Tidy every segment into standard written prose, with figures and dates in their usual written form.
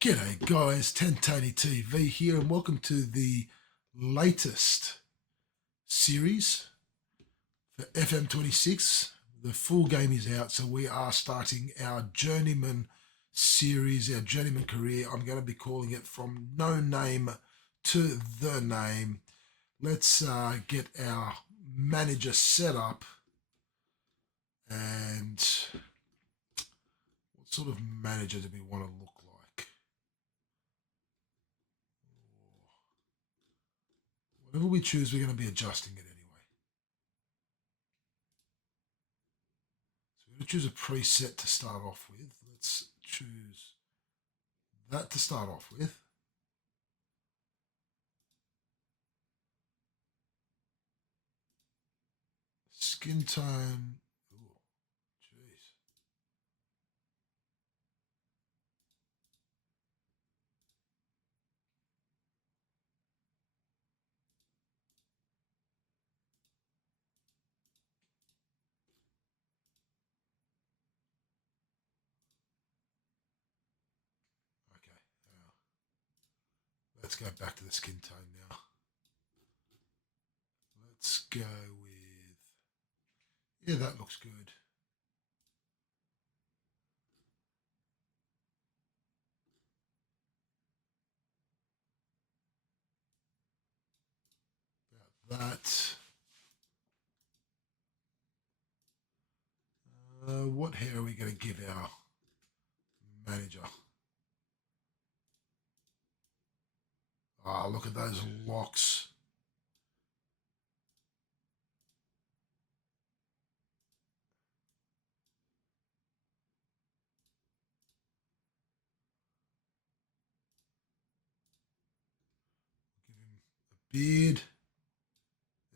G'day guys, 1080 TV here, and welcome to the latest series for FM26. The full game is out, so we are starting our journeyman series, our journeyman career. I'm going to be calling it From No Name to The Name. Let's get our manager set up. And what sort of manager do we want to look like? Whatever we choose, we're going to be adjusting it anyway. So we're going to choose a preset to start off with. Let's choose that to start off with. Skin tone. Ooh, jeez. Okay, now let's go back to the skin tone now. Let's go with, yeah, that looks good. About that. What hair are we going to give our manager? Ah, look at those locks. Give him a beard.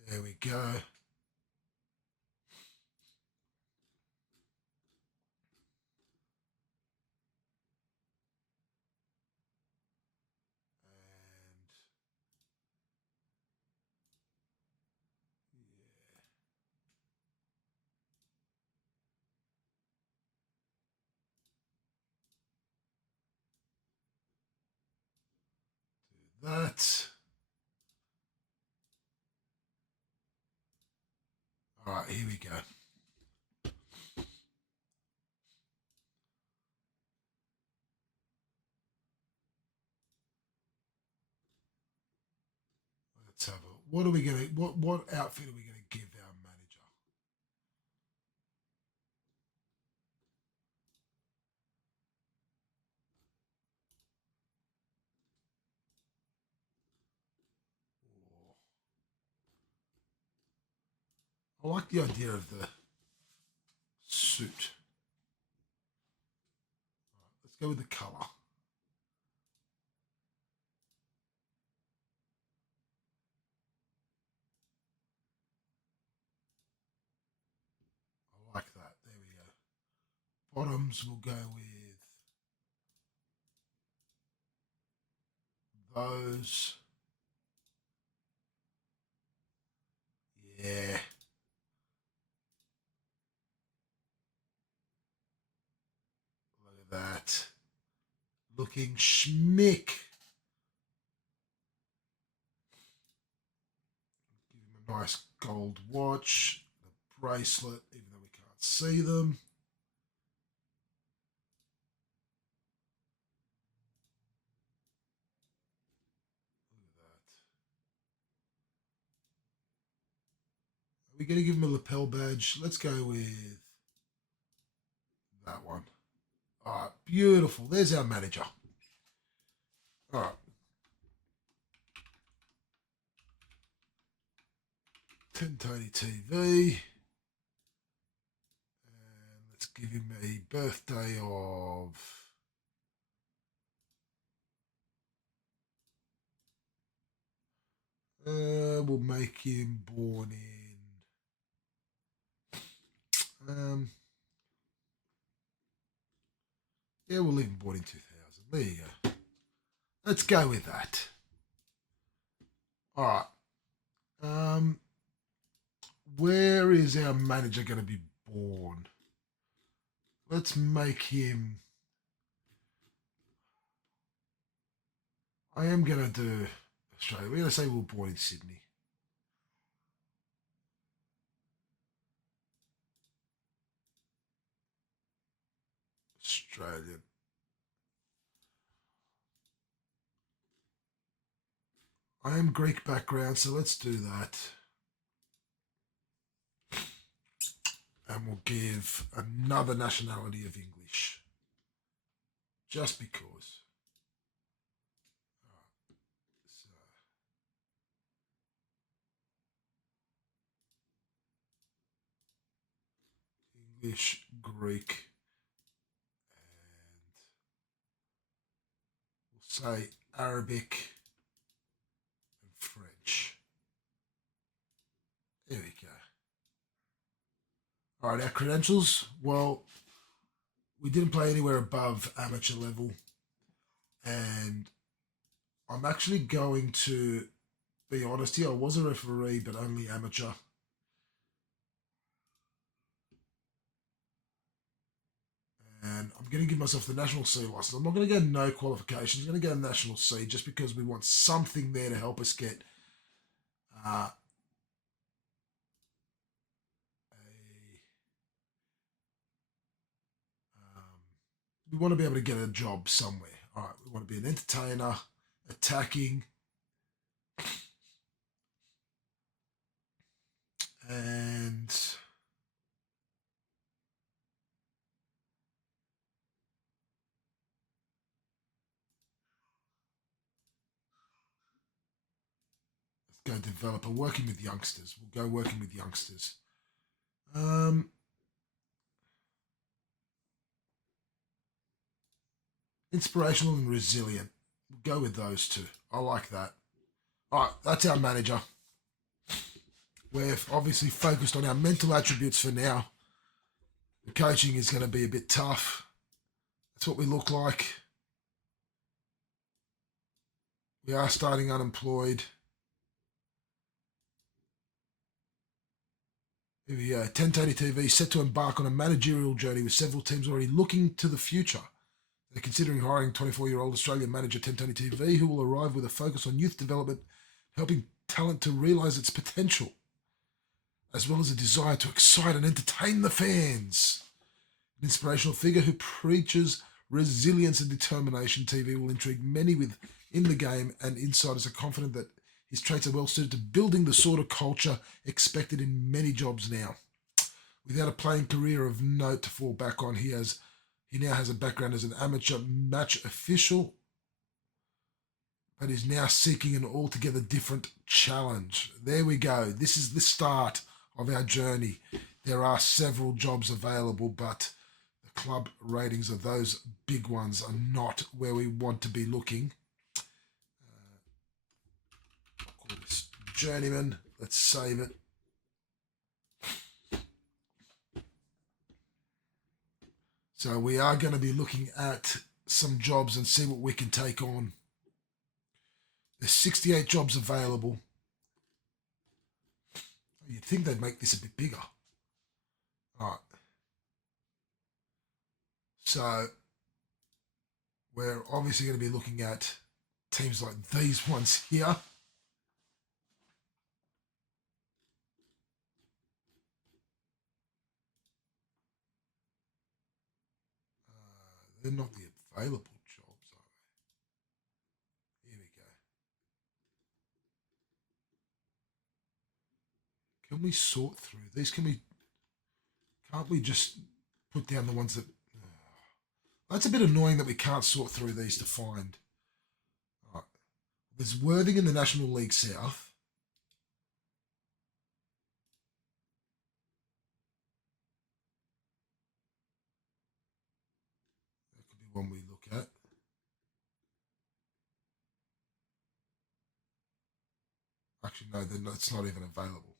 There we go. And that. All right, here we go. Let's have a. What are we going to? What outfit are we going to give our manager? I like the idea of the suit. Right, let's go with the color. I like that. There we go. Bottoms will go with those. Yeah. Look at that. Looking schmick. Give him a nice gold watch, the bracelet, even though we can't see them. Look at that. Are we going to give him a lapel badge? Let's go with that one. All right, beautiful. There's our manager. All right. 1080 TV. And let's give him a birthday of. We'll make him born in. Yeah, we'll leave him born in 2000. There you go. Let's go with that. All right. Where is our manager going to be born? Let's make him. I am going to do Australia. We're going to say we were born in Sydney. Australian. I am Greek background, so let's do that. And we'll give another nationality of English. Just because. So, English, Greek, and we'll say Arabic and French. There we go. All right, our credentials. Well, we didn't play anywhere above amateur level, and I'm actually going to be honest here. I was a referee, but only amateur. And I'm going to give myself the National C license. I'm not going to go no qualifications. I'm going to go National C just because we want something there to help us get uh, um, we want to be able to get a job somewhere. All right, we want to be an entertainer, attacking, and let's go developer, working with youngsters. We'll go working with youngsters. Um, Inspirational and resilient. We'll go with those two. I like that. All right, that's our manager. We're obviously focused on our mental attributes for now. The coaching is going to be a bit tough. That's what we look like. We are starting unemployed. Here we go. 1080 TV set to embark on a managerial journey with several teams already looking to the future. They're considering hiring 24-year-old Australian manager 1080 TV who will arrive with a focus on youth development, helping talent to realise its potential, as well as a desire to excite and entertain the fans. An inspirational figure who preaches resilience and determination, TV will intrigue many within the game, and insiders are confident that his traits are well suited to building the sort of culture expected in many jobs now. Without a playing career of note to fall back on, he now has a background as an amateur match official, but is now seeking an altogether different challenge. There we go. This is the start of our journey. There are several jobs available, but the club ratings of those big ones are not where we want to be looking. I'll call this journeyman. Let's save it. So we are going to be looking at some jobs and see what we can take on. There's 68 jobs available. You'd think they'd make this a bit bigger. All right. So we're obviously going to be looking at teams like these ones here. They're not the available jobs, are they? Here we go. Can we sort through these? Can't we just put down the ones that... That's a bit annoying that we can't sort through these to find. All right. There's Worthing in the National League South. That could be one we look at. Actually, no, it's not even available.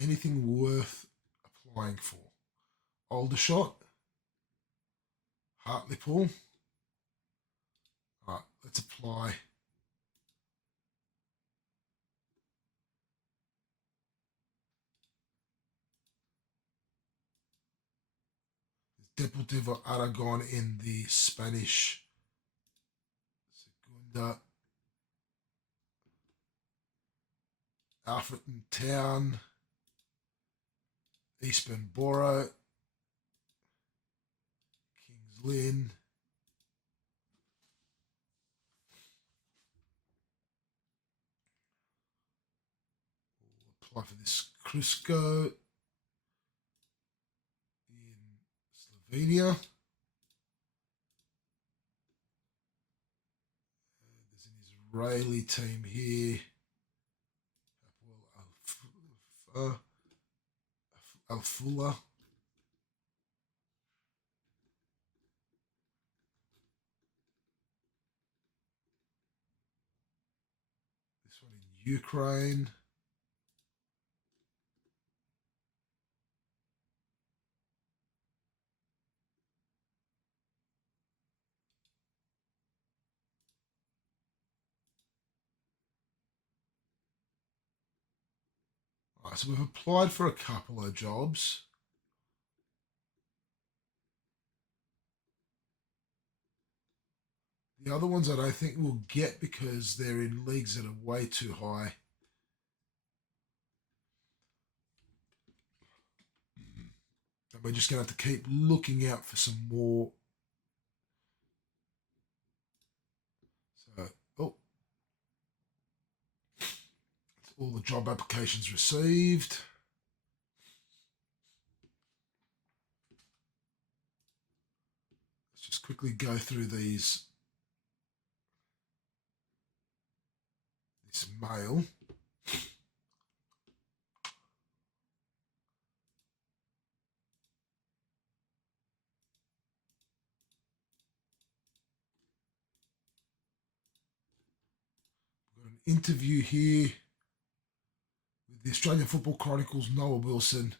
Anything worth applying for? Aldershot, Hartlepool. All right, let's apply. Deportivo Aragon in the Spanish Segunda. Alfreton Town, Eastbourne Borough, Kings Lynn. We'll apply for this Crisco in Slovenia. There's an Israeli team here. Alfula. This one in Ukraine. All right, so we've applied for a couple of jobs. The other ones I don't think we'll get because they're in leagues that are way too high. And we're just going to have to keep looking out for some more. So, oh, that's all the job applications received. Let's just quickly go through this mail. We've got an interview here with the Australian Football Chronicles' Noah Wilson,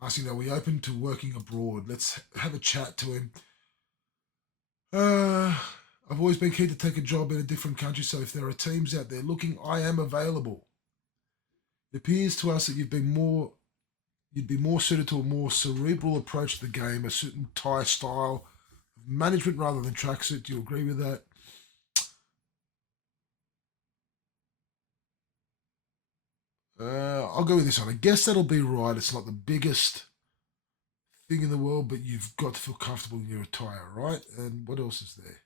asking, are we open to working abroad? Let's have a chat to him. I've always been keen to take a job in a different country, so if there are teams out there looking, I am available. It appears to us that you'd be more suited to a more cerebral approach to the game, a certain Thai style of management rather than tracksuit. Do you agree with that? I'll go with this one. I guess that'll be right. It's not the biggest thing in the world, but you've got to feel comfortable in your attire, right? And what else is there?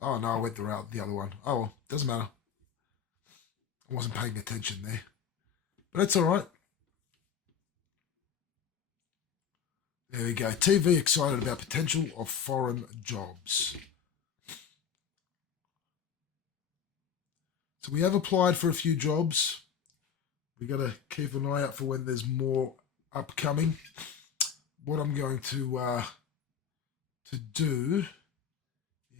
Oh no, I went the other one. Oh well, doesn't matter. I wasn't paying attention there, but it's all right. There we go. TV excited about potential of foreign jobs. So we have applied for a few jobs. We got to keep an eye out for when there's more upcoming. What I'm going to do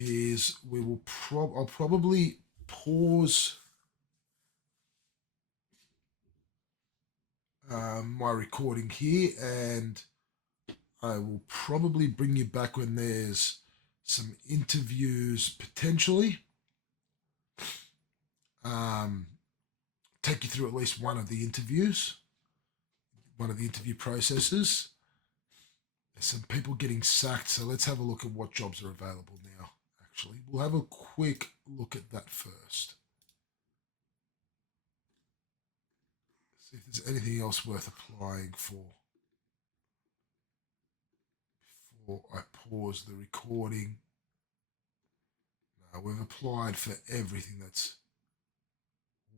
is I'll probably pause my recording here, and I will probably bring you back when there's some interviews potentially. Take you through at least one of the interview processes. There's some people getting sacked, so let's have a look at what jobs are available now. Actually, we'll have a quick look at that first. See if there's anything else worth applying for before I pause the recording. No, we've applied for everything that's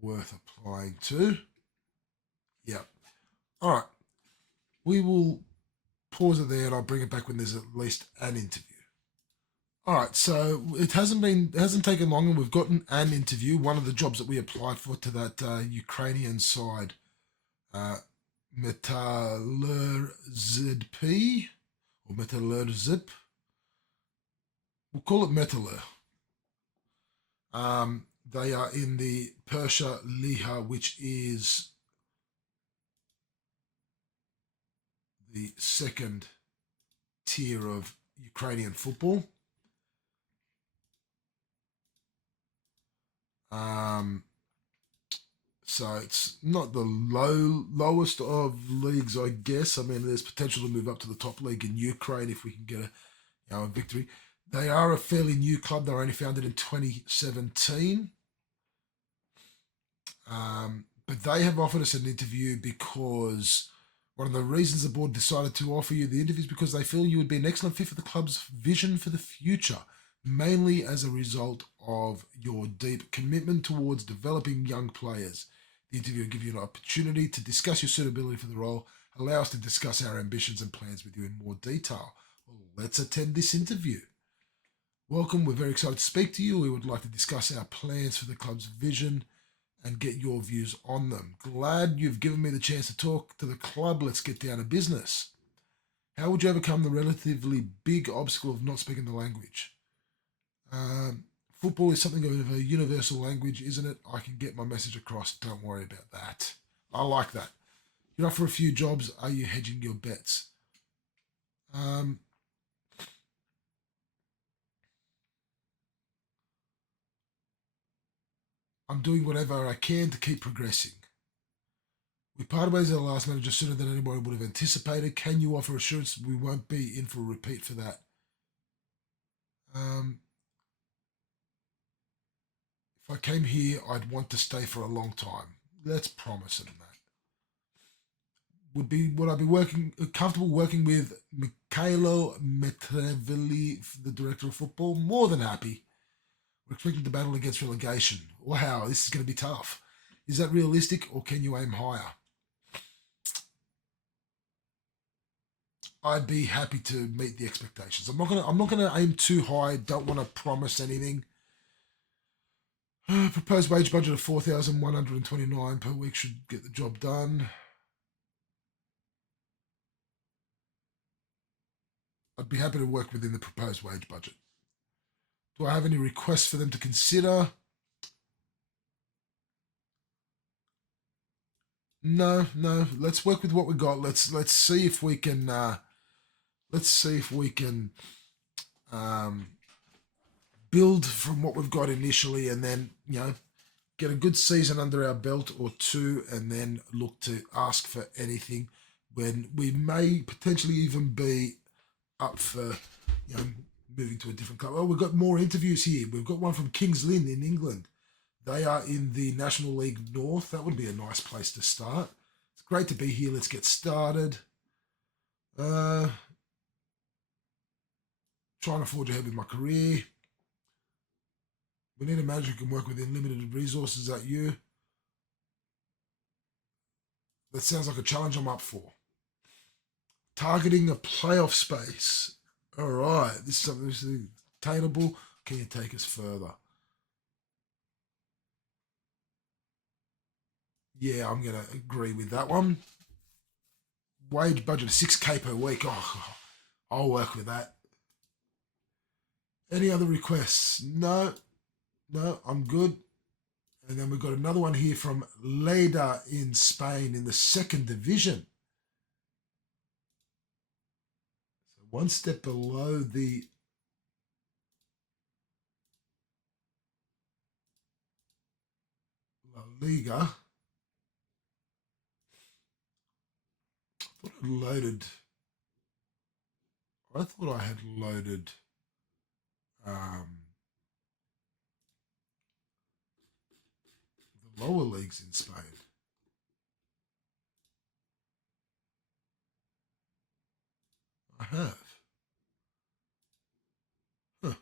worth applying to. Yep. All right. We will pause it there and I'll bring it back when there's at least an interview. All right, so it hasn't taken long, and we've gotten an interview. One of the jobs that we applied for to that Ukrainian side, Metalurgzp or Metalurgzp. We'll call it Metalur. They are in the Persha Liha, which is the second tier of Ukrainian football. So it's not the lowest of leagues, I guess. I mean, there's potential to move up to the top league in Ukraine if we can get a victory. They are a fairly new club. They were only founded in 2017. But they have offered us an interview because one of the reasons the board decided to offer you the interview is because they feel you would be an excellent fit for the club's vision for the future, mainly as a result of your deep commitment towards developing young players. The interview will give you an opportunity to discuss your suitability for the role, allow us to discuss our ambitions and plans with you in more detail. Well, let's attend this interview. Welcome, we're very excited to speak to you. We would like to discuss our plans for the club's vision and get your views on them. Glad you've given me the chance to talk to the club. Let's get down to business. How would you overcome the relatively big obstacle of not speaking the language? Football is something of a universal language, isn't it? I can get my message across. Don't worry about that. I like that. You're up for a few jobs. Are you hedging your bets? I'm doing whatever I can to keep progressing. We parted ways at the last manager sooner than anybody would have anticipated. Can you offer assurance we won't be in for a repeat for that? Um, if I came here, I'd want to stay for a long time. Let's promise them that. Would I be working comfortable working with Mikhailo Mitrovic, the director of football? More than happy. We're expecting to battle against relegation. Wow, this is going to be tough. Is that realistic, or can you aim higher? I'd be happy to meet the expectations. I'm not gonna aim too high. Don't want to promise anything. Proposed wage budget of 4,129 per week should get the job done. I'd be happy to work within the proposed wage budget. Do I have any requests for them to consider? No, no. Let's work with what we got. Let's see if we can. Let's see if we can um, build from what we've got initially, and then get a good season under our belt or two, and then look to ask for anything when we may potentially even be up for you know moving to a different club. Oh, we've got more interviews here. We've got one from Kings Lynn in England. They are in the National League North. That would be a nice place to start. It's great to be here. Let's get started. Uh, Trying to forge ahead with my career. We need a manager who can work within limited resources. Is that you? That sounds like a challenge I'm up for. Targeting a playoff space. All right, this is something that's attainable. Can you take us further? Yeah, I'm going to agree with that one. Wage budget of 6K per week. Oh, I'll work with that. Any other requests? No, no, I'm good. And then we've got another one here from Leda in Spain in the second division. So one step below the La Liga. Loaded. I thought I had loaded um, the lower leagues in Spain. I have. Huh.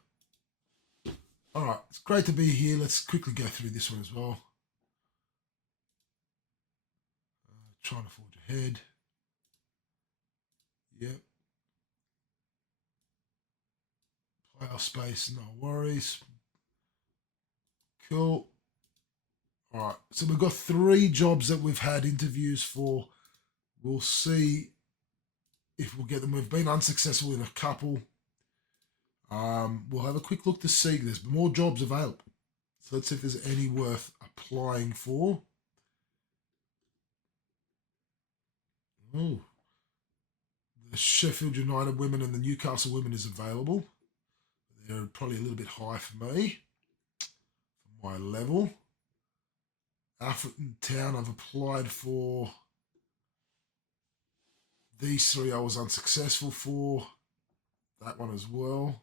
All right, it's great to be here. Let's quickly go through this one as well. Trying to forge ahead. Yep. Playoff space, no worries. Cool. All right, so we've got 3 jobs that we've had interviews for. We'll see if we'll get them. We've been unsuccessful in a couple. We'll have a quick look to see. There's more jobs available. So let's see if there's any worth applying for. Oh, the Sheffield United women and the Newcastle women is available. They're probably a little bit high for me, for my level. Alfreton Town, I've applied for. These three I was unsuccessful for. That one as well.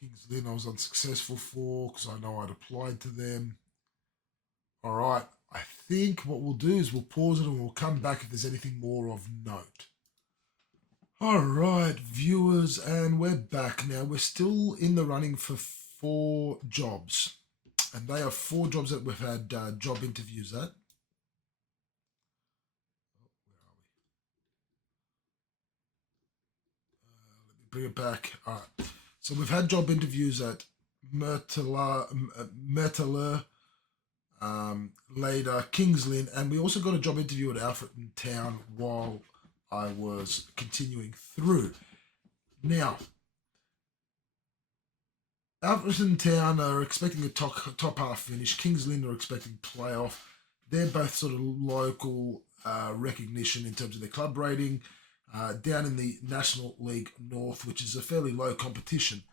Kings Lynn I was unsuccessful for because I know I'd applied to them. All right. I think what we'll do is we'll pause it and we'll come back if there's anything more of note. All right, viewers, and we're back now. We're still in the running for 4 jobs, and they are 4 jobs that we've had job interviews at. Let me bring it back. All right. So we've had job interviews at Myrtler, later Kings Lynn, and we also got a job interview at Alfreton Town while I was continuing through. Now, Alfreton Town are expecting a top half finish. Kings Lynn are expecting playoff. They're both sort of local recognition in terms of their club rating. Down in the National League North, which is a fairly low competition.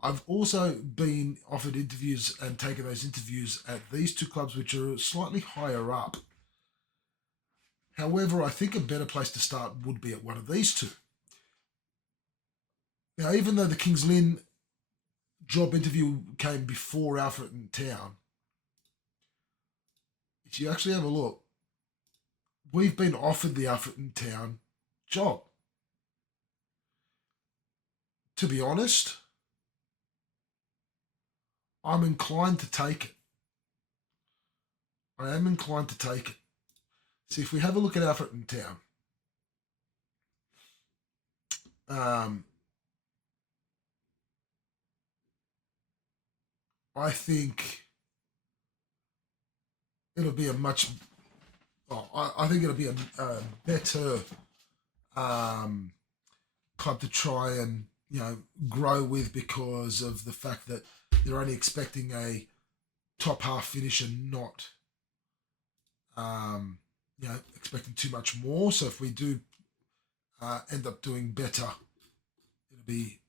I've also been offered interviews and taken those interviews at these 2 clubs, which are slightly higher up. However, I think a better place to start would be at one of these 2. Now, even though the Kings Lynn job interview came before Alfreton Town, if you actually have a look, we've been offered the Alfreton Town job. To be honest, I'm inclined to take it. I am inclined to take it. See, if we have a look at Alfreton Town, I think it'll be a much. I think it'll be a better club to try and grow with because of the fact that they're only expecting a top half finish and not expecting too much more. So if we do end up doing better, it'll be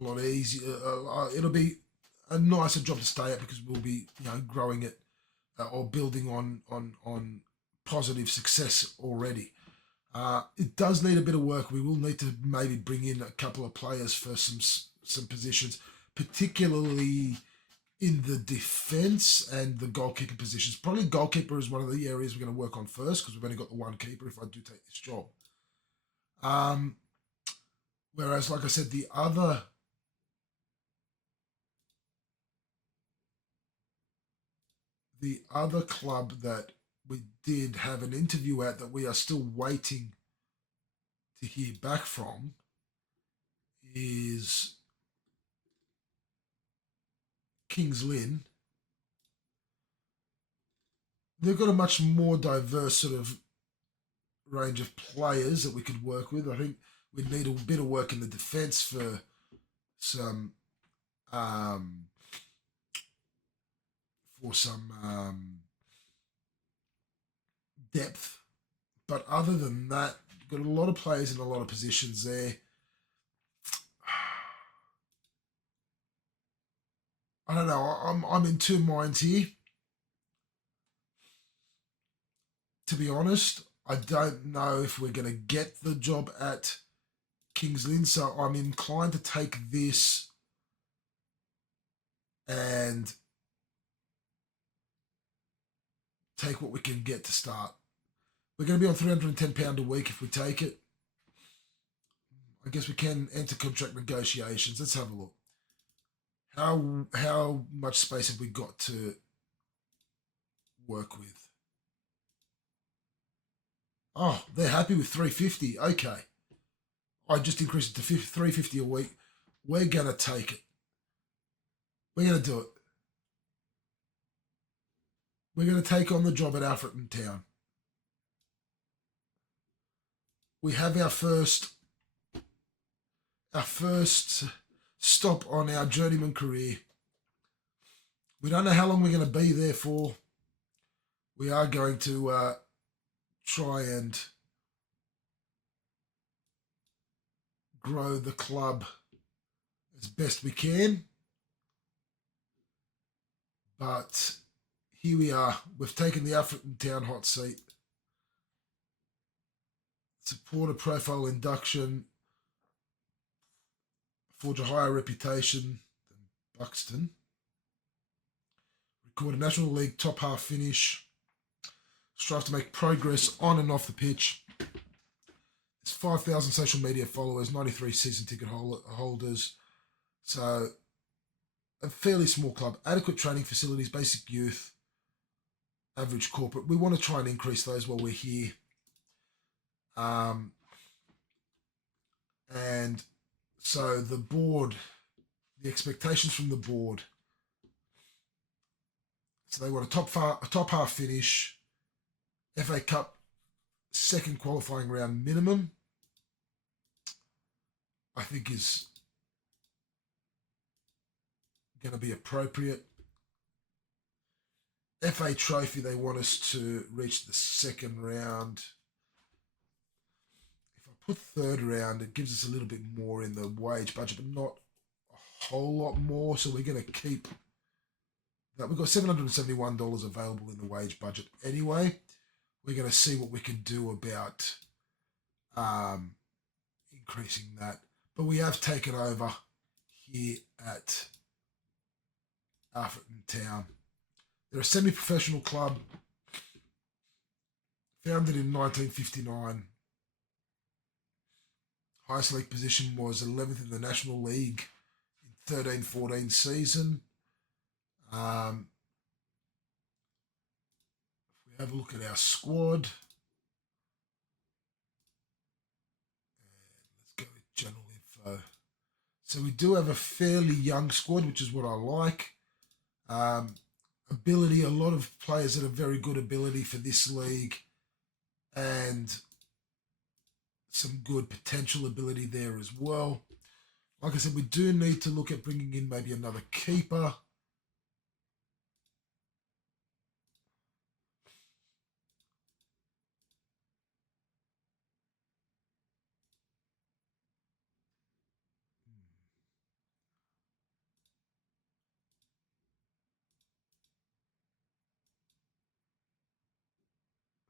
a lot easier. It'll be a nicer job to stay at because we'll be growing it or building on positive success already. It does need a bit of work. We will need to maybe bring in a couple of players for some positions, particularly in the defence and the goalkeeper positions. Probably goalkeeper is one of the areas we're going to work on first because we've only got the one keeper if I do take this job. Whereas, like I said, the other club that we did have an interview at that we are still waiting to hear back from is Kings Lynn. They've got a much more diverse sort of range of players that we could work with. I think we'd need a bit of work in the defence for some depth. But other than that, got a lot of players in a lot of positions there. I don't know. I'm in 2 minds here. To be honest, I don't know if we're going to get the job at Kings Lynn, so I'm inclined to take this and take what we can get to start. We're going to be on £310 a week if we take it. I guess we can enter contract negotiations. Let's have a look. How much space have we got to work with? Oh, they're happy with 350. Okay. I just increased it to 350 a week. We're going to take it. We're going to do it. We're going to take on the job at Alfreton Town. We have our first stop on our journeyman career. We don't know how long we're going to be there for. We are going to try and grow the club as best we can. But here we are. We've taken the African Town hot seat. Supporter profile induction. Forge a higher reputation than Buxton. Record a National League top half finish. Strive to make progress on and off the pitch. There's 5,000 social media followers, 93 season ticket holders. So a fairly small club. Adequate training facilities, basic youth, average corporate. We want to try and increase those while we're here. And so the board, the expectations from the board. So they want a top half finish, FA Cup second qualifying round minimum. I think is going to be appropriate. FA Trophy, they want us to reach the second round. If I put third round, it gives us a little bit more in the wage budget, but not a whole lot more. So we're going to keep that. We've got $771 available in the wage budget anyway. We're going to see what we can do about increasing that. But we have taken over here at African Town. They're a semi-professional club founded in 1959. Highest league position was 11th in the National League in 13-14 season. If we have a look at our squad, and let's go with general info. So we do have a fairly young squad, which is what I like. Ability, a lot of players that have very good ability for this league, and some good potential ability there as well. Like I said, we do need to look at bringing in maybe another keeper.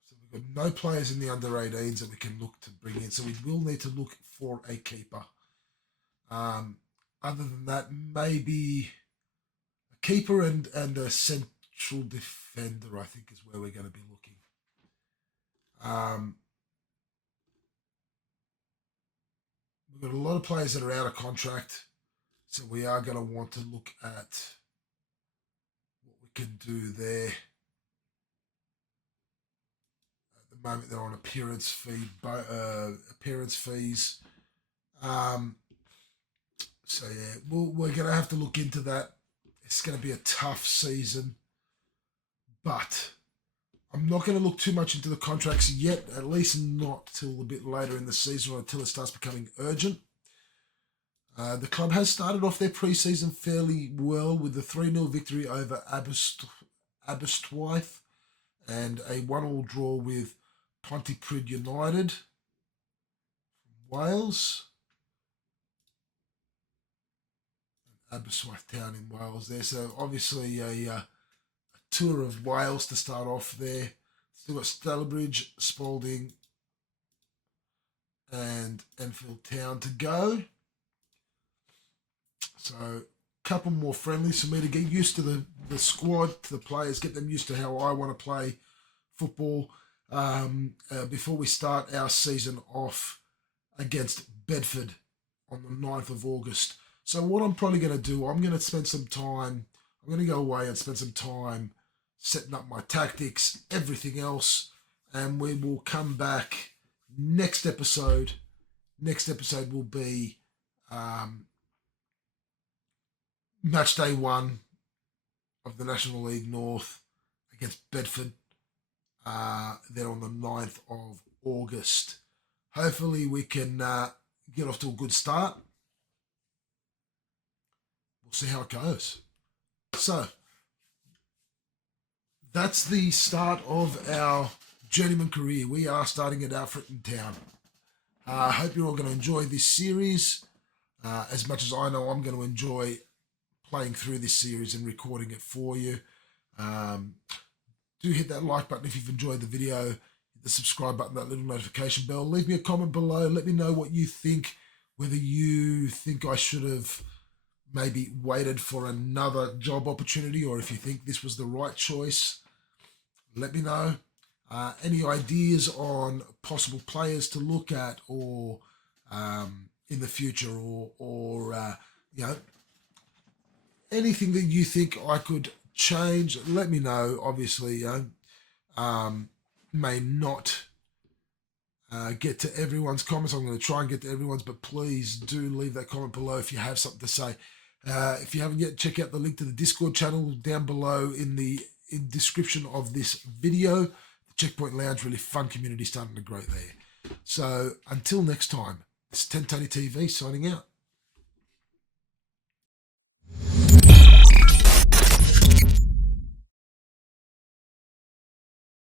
So we've got no players in the under 18s that we can look to bring in. So we will need to look for a keeper. Other than that, maybe a keeper and a central defender, I think, is where we're going to be looking. We've got a lot of players that are out of contract, so we are going to want to look at what we can do there. At the moment, they're on appearance fees. So yeah, we're going to have to look into that. It's going to be a tough season, but I'm not going to look too much into the contracts yet, at least not till a bit later in the season or until it starts becoming urgent. The club has started off their pre-season fairly well with the 3-0 victory over Aberystwyth and a 1-1 draw with Pontypridd United from Wales. Aberystwyth Town in Wales there. So obviously a tour of Wales to start off there. Still got Stalybridge, Spalding and Enfield Town to go. So a couple more friendlies for me to get used to the squad, to the players, get them used to how I want to play football before we start our season off against Bedford on the 9th of August. So what I'm probably going to do, I'm going to spend some time, I'm going to go away and spend some time setting up my tactics, everything else, and we will come back next episode. Next episode will be match day 1 of the National League North against Bedford. They're on the 9th of August. Hopefully we can get off to a good start. We'll see how it goes. So, that's the start of our journeyman career. We are starting at African Town. I hope you're all going to enjoy this series as much as I know I'm going to enjoy playing through this series and recording it for you. Do hit that like button if you've enjoyed the video, hit the subscribe button, that little notification bell. Leave me a comment below. Let me know what you think, whether you think I should have maybe waited for another job opportunity or if you think this was the right choice. Let me know. Any ideas on possible players to look at or in the future or you know, anything that you think I could change, let me know. Obviously, may not get to everyone's comments. I'm going to try and get to everyone's, but please do leave that comment below if you have something to say. If you haven't yet, check out the link to the Discord channel down below in the description of this video. The Checkpoint Lounge, really fun community starting to grow there. So until next time, it's 10Tony TV signing out.